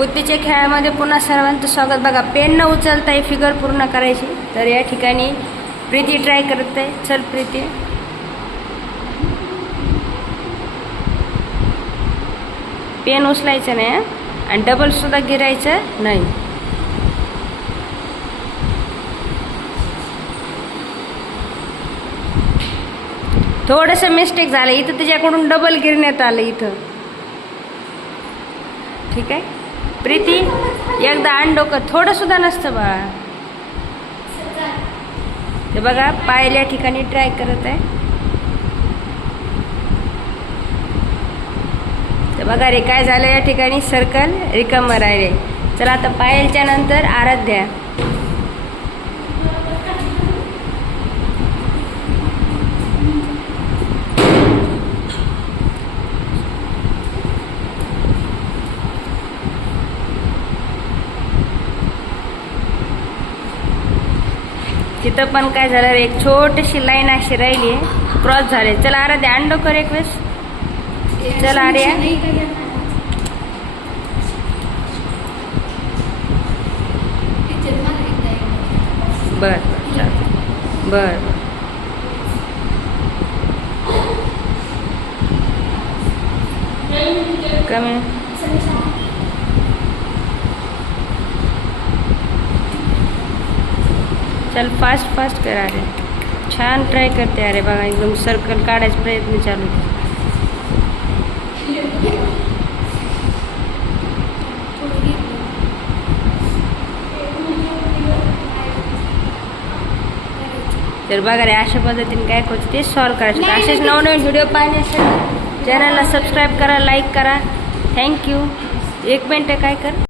बुद्धीच्या खेळामध्ये पुन्हा सर्वांचं स्वागत. बघा पेन न उचलता ही फिगर पूर्ण करायची. तर या ठिकाणी प्रीती ट्राय करत. आहे चल प्रीती. पेन उचलायचं नाही आणि डबलसुद्धा गिरायचं नाही. थोडंसं मिस्टेक झालं. इथं तिच्याकडून डबल गिरण्यात आलं इथं. ठीक आहे? प्रीती एकदा आण डोकं थोडंसुद्धा नसतं बाळा. ते बघा पायल्या ठिकाणी ट्राय करत आहे. तर बघा रे काय झालं या ठिकाणी? सर्कल रिकामं राहिले. चला आता पायलच्या नंतर आराध्या. तिथं पण काय झालं एक छोटीशी लाईन अशी राहिली आहे. क्रॉस झाले. चला आराध्या अंडो कर एक वेळेस. चल आर्या. बर बर बर बर. कमी चल फास्ट फास्ट कर अरे छान ट्राय करते अरे बघा एकदम सर्कल काढायचा प्रयत्न चालू. तर बघा रे, अशा पद्धतीने काय करतो ते सॉल्व करायचे. असेच नवनवीन व्हिडिओ पाहण्यासाठी चॅनलला सबस्क्राईब करा लाईक करा. थँक्यू एक मिनटं काय कर.